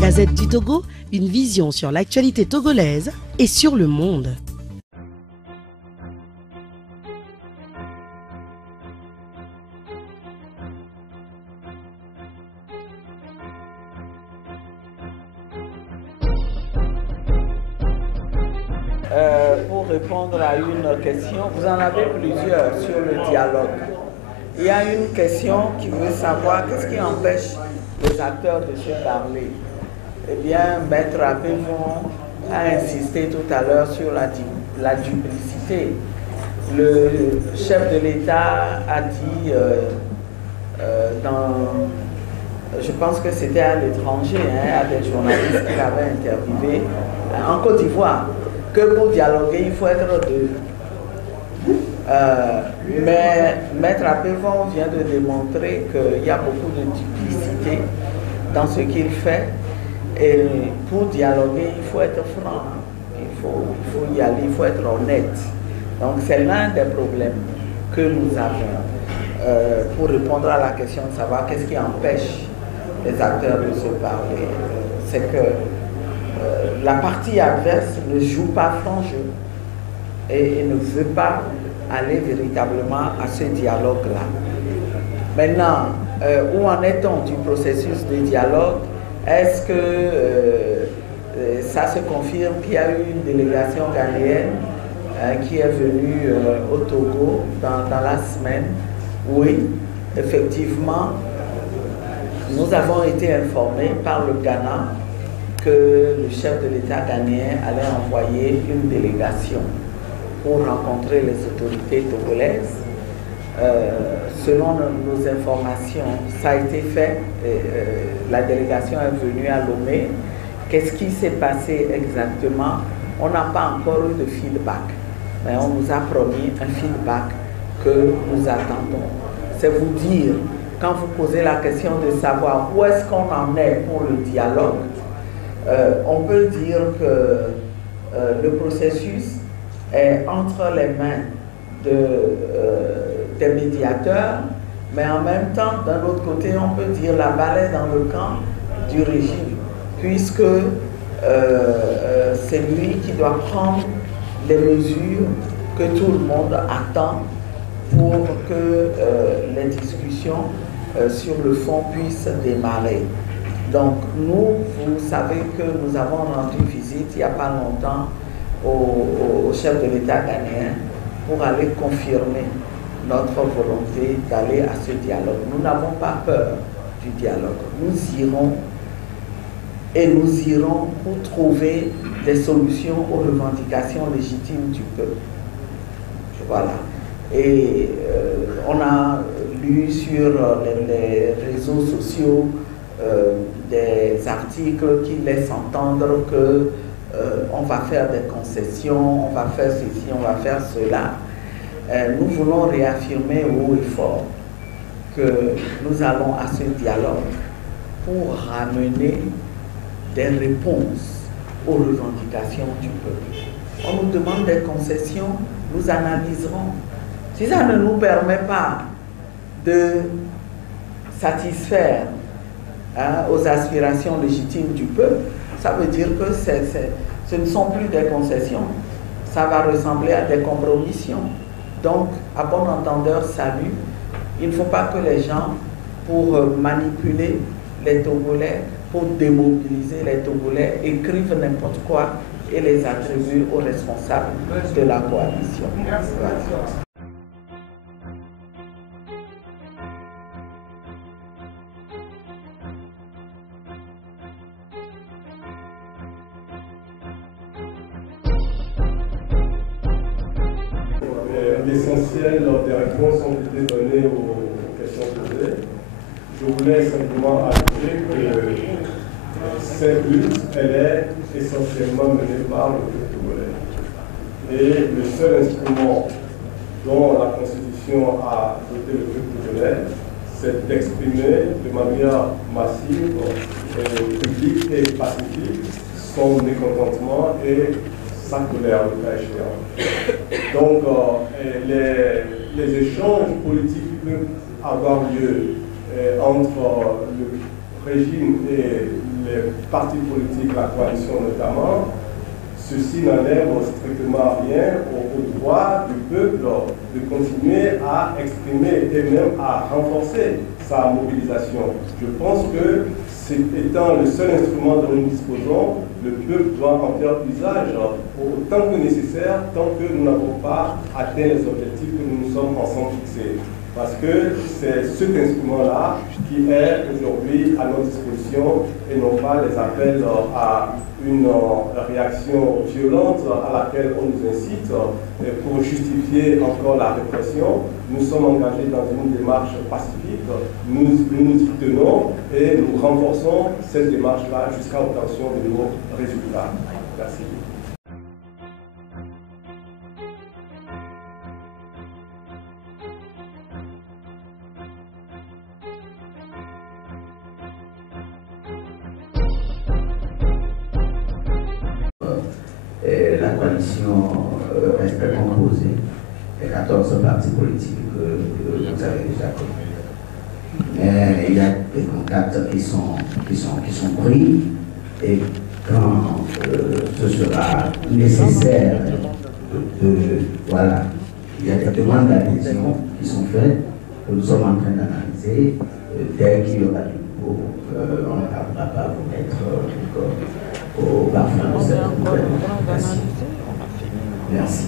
Gazette du Togo, une vision sur l'actualité togolaise et sur le monde. Pour répondre à une question, vous en avez plusieurs sur le dialogue. Il y a une question qui veut savoir qu'est-ce qui empêche les acteurs de se parler. Eh bien, Maître Apévon a insisté tout à l'heure sur la duplicité. Le chef de l'État a dit je pense que c'était à l'étranger, à des journalistes qu'il avait interviewés en Côte d'Ivoire, que pour dialoguer, il faut être deux. Mais Maître Apévon vient de démontrer qu'il y a beaucoup de duplicité dans ce qu'il fait. Et pour dialoguer, il faut être franc, il faut y aller, il faut être honnête. Donc c'est l'un des problèmes que nous avons. Pour répondre à la question de savoir qu'est-ce qui empêche les acteurs de se parler, c'est que la partie adverse ne joue pas franc jeu et ne veut pas aller véritablement à ce dialogue-là. Maintenant, où en est-on du processus de dialogue? Est-ce que ça se confirme qu'il y a eu une délégation ghanéenne qui est venue au Togo dans la semaine? Oui, effectivement, nous avons été informés par le Ghana que le chef de l'État ghanéen allait envoyer une délégation pour rencontrer les autorités togolaises. Selon nos informations, ça a été fait. La délégation est venue à Lomé. Qu'est-ce qui s'est passé exactement? On n'a pas encore eu de feedback, mais on nous a promis un feedback que nous attendons. C'est vous dire, quand vous posez la question de savoir où est-ce qu'on en est pour le dialogue, on peut dire que le processus est entre les mains des médiateurs, mais en même temps, d'un autre côté, on peut dire la balle est dans le camp du régime, puisque c'est lui qui doit prendre les mesures que tout le monde attend pour que les discussions sur le fond puissent démarrer. Donc nous, vous savez que nous avons rendu visite il n'y a pas longtemps au chef de l'État ghanéen pour aller confirmer notre volonté d'aller à ce dialogue. Nous n'avons pas peur du dialogue. Nous irons et nous irons pour trouver des solutions aux revendications légitimes du peuple. Voilà. Et on a lu sur les réseaux sociaux des articles qui laissent entendre que on va faire des concessions, on va faire ceci, on va faire cela. Nous voulons réaffirmer haut et fort que nous allons à ce dialogue pour ramener des réponses aux revendications du peuple. On nous demande des concessions, nous analyserons. Si ça ne nous permet pas de satisfaire aux aspirations légitimes du peuple, ça veut dire que ce ne sont plus des concessions. Ça va ressembler à des compromissions. Donc, à bon entendeur, salut. Il ne faut pas que les gens, pour manipuler les Togolais, pour démobiliser les Togolais, écrivent n'importe quoi et les attribuent aux responsables de la coalition. Voilà. L'essentiel des réponses ont été données aux questions posées. Je voulais simplement ajouter que cette lutte, elle est essentiellement menée par le peuple togolais. Et le seul instrument dont la Constitution a doté le peuple togolais, c'est d'exprimer de manière massive, publique et pacifique son mécontentement et sa colère, le cas échéant. Donc, les échanges politiques qui peuvent avoir lieu entre le régime et les partis politiques, la coalition notamment, ceci n'enlève strictement rien au droit du peuple de continuer à exprimer et même à renforcer sa mobilisation. Je pense que, étant le seul instrument dont nous disposons, le peuple doit en faire usage autant que nécessaire, tant que nous n'avons pas atteint les objectifs que nous nous sommes ensemble fixés. Parce que c'est cet instrument-là qui est aujourd'hui à notre disposition et non pas les appels à une réaction violente à laquelle on nous incite pour justifier encore la répression. Nous sommes engagés dans une démarche pacifique, nous y tenons et nous renforçons cette démarche-là jusqu'à l'obtention de nos résultats. Merci. La coalition reste composée des 14 partis politiques que vous avez déjà connus. Mais il y a des contacts qui sont pris et quand ce sera nécessaire voilà, il y a des demandes d'adhésion qui sont faites que nous sommes en train d'analyser. Dès qu'il y aura du nouveau, on ne tardera pas à vous mettre au parfum de cette nouvelle. Merci. Merci.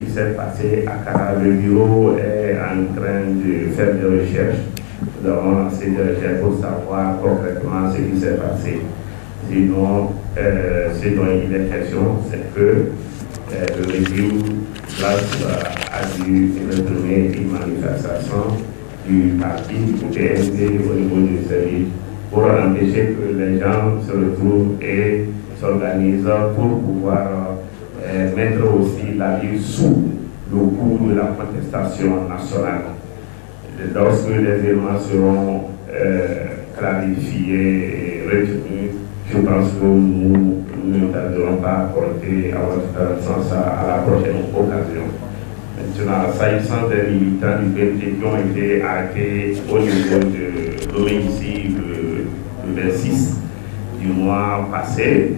Ce qui s'est passé à Cara, le bureau est en train de faire des recherches. Nous avons lancé des recherches pour savoir concrètement ce qui s'est passé. Sinon, ce dont il est question, c'est que le régime a dû réprimer une manifestation du parti PND au niveau du service pour empêcher que les gens se retrouvent et s'organisent pour pouvoir mettre aussi la vie sous le coup de la contestation nationale. Lorsque les éléments seront clarifiés et retenus, je pense que nous ne tarderons pas à porter à votre sens à la prochaine occasion. Maintenant, s'agissant des militants du PND qui ont été arrêtés au niveau de l'homicide le 26 du mois passé,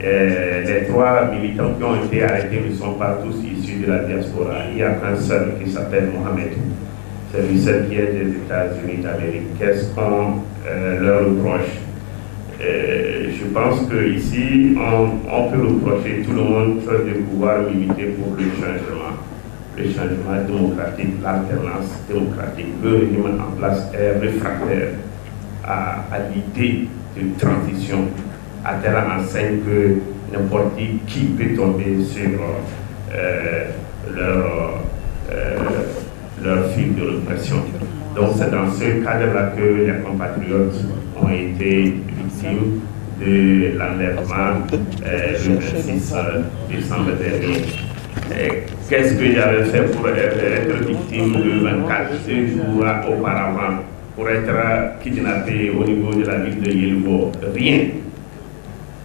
les 3 militants qui ont été arrêtés ne sont pas tous issus de la diaspora. Il n'y a qu'un seul qui s'appelle Mohamed. C'est lui seul qui est des États-Unis d'Amérique. Qu'est-ce qu'on leur reproche? Je pense qu'ici, on peut reprocher tout le monde de pouvoir militer pour le changement démocratique, l'alternance démocratique. Le régime en place est réfractaire à l'idée de transition, à telle enseigne que n'importe qui peut tomber sur leur fil de répression. Donc c'est dans ce cadre-là que les compatriotes ont été victimes de l'enlèvement le 26 décembre dernier. Qu'est-ce que j'avais fait pour être victime de 24 jours auparavant, pour être kidnappé au niveau de la ville de Yélugo? Rien.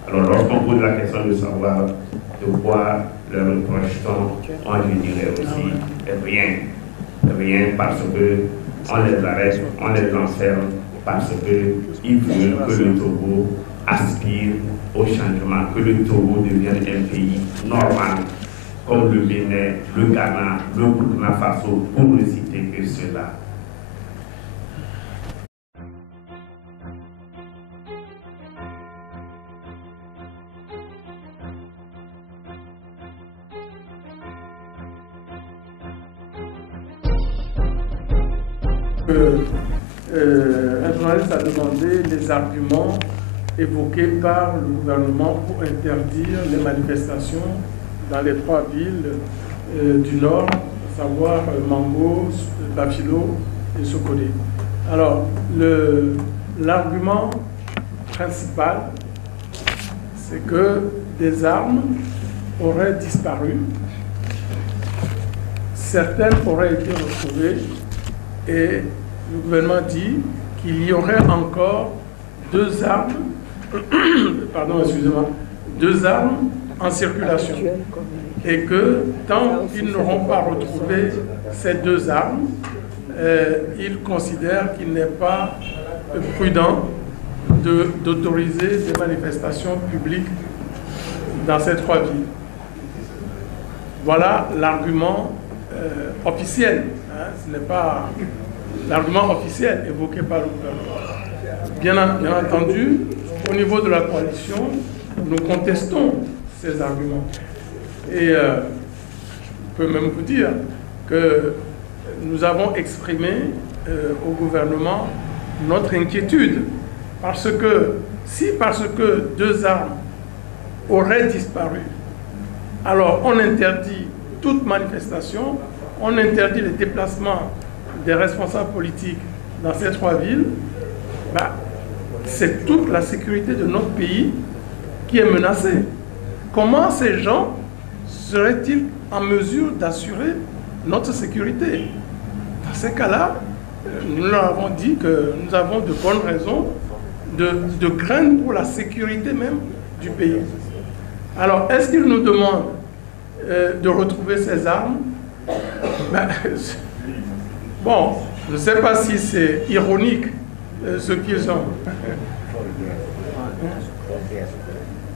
Alors lorsqu'on pose la question de savoir de quoi leur reproche-t-on, moi je dirais aussi rien. Rien, parce qu'on les arrête, on les enferme, parce qu'ils veulent que le Togo aspire au changement, que le Togo devienne un pays normal, comme le Bénin, le Ghana, le Burkina Faso, pour ne citer que cela. Un journaliste a demandé les arguments évoqués par le gouvernement pour interdire les manifestations dans les 3 villes du Nord, à savoir Mango, Bafilo et Sokodé. Alors, l'argument principal, c'est que des armes auraient disparu, certaines auraient été retrouvées, et le gouvernement dit qu'il y aurait encore 2 armes pardon, excusez-moi, 2 armes en circulation. Et que tant qu'ils n'auront pas retrouvé ces 2 armes, ils considèrent qu'il n'est pas prudent d'autoriser des manifestations publiques dans ces 3 villes. Voilà l'argument officiel. Hein, ce n'est pas l'argument officiel évoqué par le gouvernement. Bien entendu, au niveau de la coalition, nous contestons ces arguments. Et je peux même vous dire que nous avons exprimé au gouvernement notre inquiétude parce que 2 armes auraient disparu, alors on interdit toute manifestation, on interdit les déplacements des responsables politiques dans ces 3 villes, c'est toute la sécurité de notre pays qui est menacée. Comment ces gens seraient-ils en mesure d'assurer notre sécurité? Dans ces cas-là, nous leur avons dit que nous avons de bonnes raisons de craindre pour la sécurité même du pays. Alors, est-ce qu'ils nous demandent de retrouver ces armes? Bon, je ne sais pas si c'est ironique ce qu'ils ont.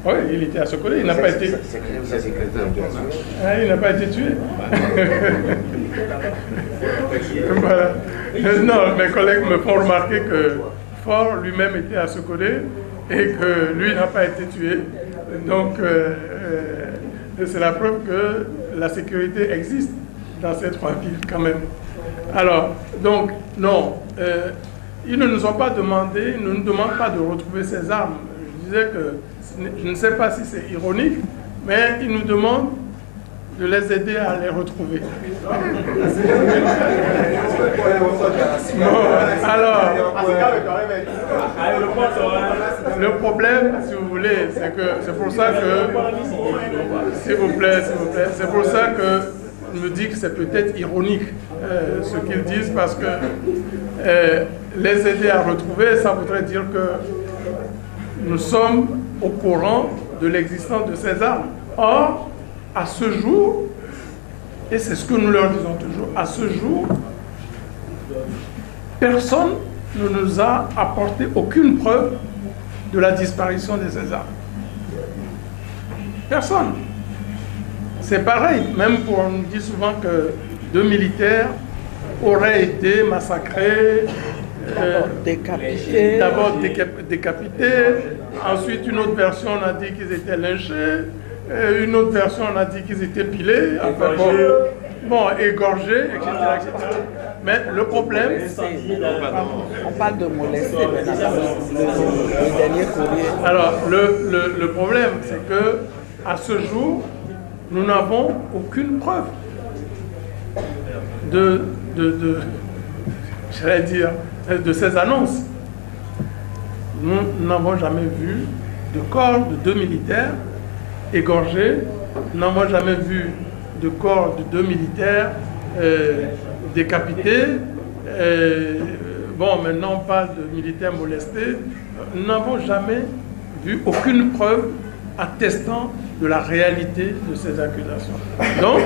Oui, il était à Sokolé, il n'a pas été... il n'a pas été tué. Voilà. Non, mes collègues me font remarquer que Faure lui-même était à Sokolé et que lui n'a pas été tué. Donc, c'est la preuve que la sécurité existe dans ces 3 villes quand même. Alors, donc, non, ils ne nous ont pas demandé, ils ne nous demandent pas de retrouver ces armes. Je disais que je ne sais pas si c'est ironique, mais ils nous demandent de les aider à les retrouver. Bon, alors, le problème, si vous voulez, c'est pour ça que, s'il vous plaît, c'est pour ça que je me dis que c'est peut-être ironique ce qu'ils disent, parce que les aider à retrouver, ça voudrait dire que nous sommes au courant de l'existence de ces armes. Or, à ce jour, et c'est ce que nous leur disons toujours, à ce jour, personne ne nous a apporté aucune preuve de la disparition de ces armes. Personne. C'est pareil, même pour on dit souvent que 2 militaires auraient été massacrés, d'abord décapités, ensuite une autre version on a dit qu'ils étaient lynchés, une autre version on a dit qu'ils étaient pilés, égorgés, etc., etc. Mais le problème... On parle de molester, le dernier courrier. Alors, le problème, c'est que à ce jour, nous n'avons aucune preuve de ces annonces. Nous n'avons jamais vu de corps de 2 militaires égorgés, nous n'avons jamais vu de corps de 2 militaires décapités. Maintenant on parle de militaires molestés. Nous n'avons jamais vu aucune preuve attestant de la réalité de ces accusations. Donc,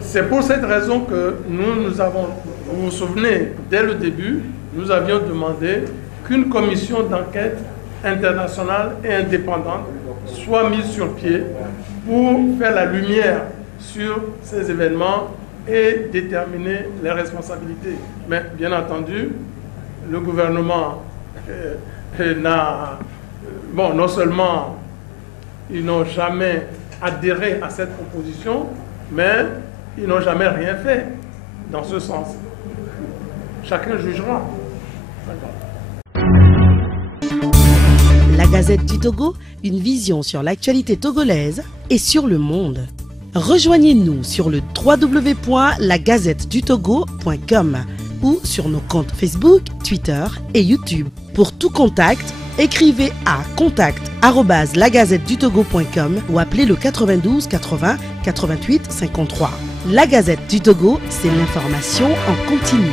c'est pour cette raison que nous avons, vous vous souvenez, dès le début, nous avions demandé qu'une commission d'enquête internationale et indépendante soit mise sur pied pour faire la lumière sur ces événements et déterminer les responsabilités. Mais bien entendu, le gouvernement non seulement ils n'ont jamais adhéré à cette proposition, mais ils n'ont jamais rien fait dans ce sens. Chacun jugera. La Gazette du Togo, une vision sur l'actualité togolaise et sur le monde. Rejoignez-nous sur le www.lagazettedutogo.com ou sur nos comptes Facebook, Twitter et YouTube. Pour tout contact, écrivez à contact@lagazettedutogo.com ou appelez le 92 80 88 53. La Gazette du Togo, c'est l'information en continu.